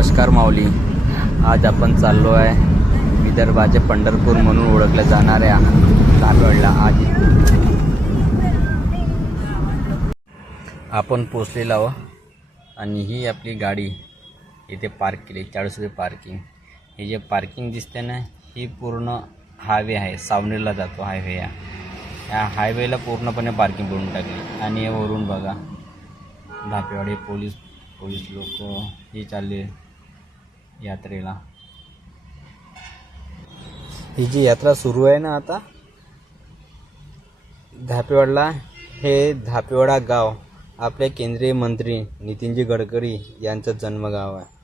नमस्कार माऊली. आज आपण चाललो आहे विदर्भाचे पंढरपूर म्हणून ओळखल्या जाणाऱ्या धापेवाडीला. आज आपण पोचलेलो आहोत आणि ही आपली गाडी इथे पार्क केली. 40 रुपये पार्किंग. हे जे पार्किंग दिसते ना, ही पूर्ण हायवे आहे. सावनेरला जातो हायवे. या हायवेला पूर्णपणे पार्किंग करून टाकली. आणि वरून बघा धापेवाडी पोलीस लोक हे चालले यात्रेला. ही जी यात्रा सुरू आहे ना आता धापेवाडला, हे धापेवाडा गाव आपले केंद्रीय मंत्री नितीनजी गडकरी यांचं जन्मगाव आहे.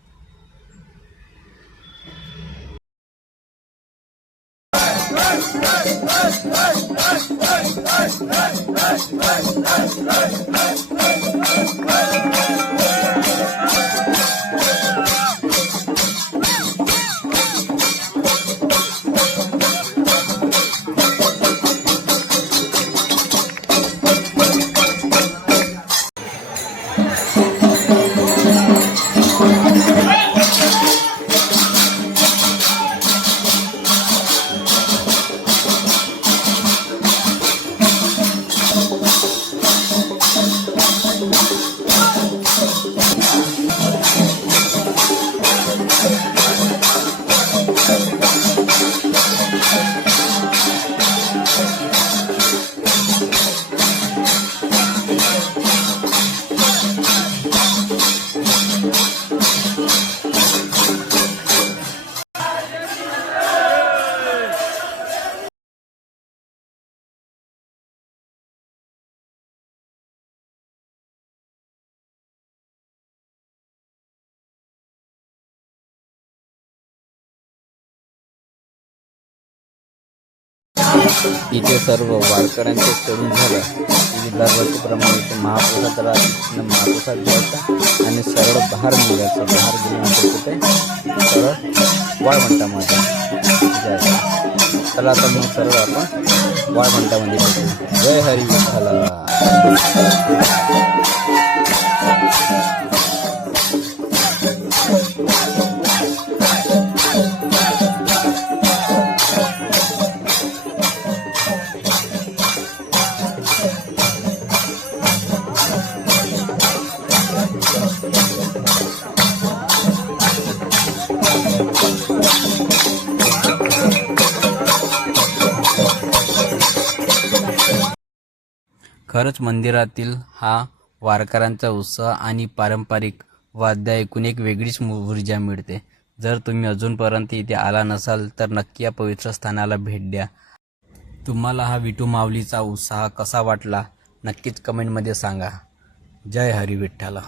इथे सर्व वारकऱ्यांचे चढून झालं की दरवर्षीप्रमाणे महाप्रसाद घ्यायचा आणि सरळ बाहेर निघायचं. बाहेर गेल्यानंतर कुठे सरळ वाळवंटामध्ये जायचं. चला आता मग सर्व आपण वाळवंटामध्ये भेटू. जय हरी विठ्ठल. खरंच मंदिरातील हा वारकऱ्यांचा उत्साह आणि पारंपरिक वाद्य ऐकून एक वेगळीच ऊर्जा मिळते. जर तुम्ही अजूनपर्यंत इथे आला नसाल तर नक्की या पवित्र स्थानाला भेट द्या. तुम्हाला हा विठू माऊलीचा उत्साह कसा वाटला नक्कीच कमेंटमध्ये सांगा. जय हरी विठ्ठल.